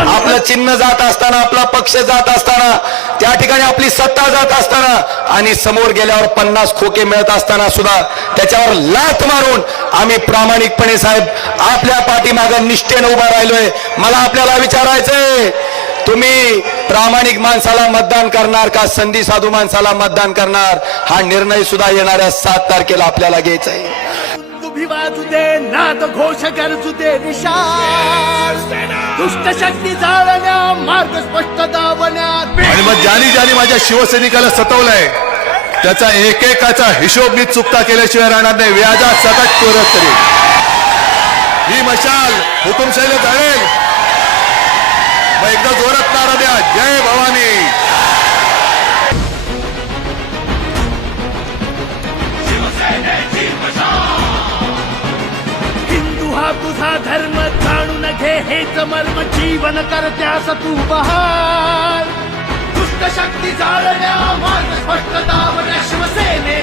आपलं चिन्ह जात असताना आपला पक्ष जात असताना त्या ठिकाणी आपली सत्ता जात असताना आणि समोर गेल्यावर पन्नास खोके मिळत असताना सुद्धा त्याच्यावर लाथ मारून आम्ही प्रामाणिकपणे साहेब आपल्या पाठीमागं निष्ठेनं उभा राहिलोय. मला आपल्याला विचारायचंय तुम्ही प्रामाणिक माणसाला मतदान करणार का संधी साधू माणसाला मतदान करणार? हा निर्णय सुद्धा येणाऱ्या सात तारखेला आपल्याला घ्यायचा आहे. उभी वाजू दे नाद घोष गरजू दे निशा दुष्ट शक्ती जाळण्या मार्ग स्पष्ट दावण्यात आणि मग ज्यांनी ज्यांनी माझ्या शिवसैनिकाला सतवलंय त्याचा एकेकाचा हिशोब मी चुकता केल्याशिवाय राहणार नाही. व्याजा सतत परत तरी. ही मशाल हुकुमशाहीला जाळेल. मग एकदा जोरात नारा द्या जय भवानी. धर्म जाणून घे हेच मर्म जीवन करत्यास तू बहार दुष्ट शक्ती जाळल्या मार्ग स्पष्टता शिवसेने.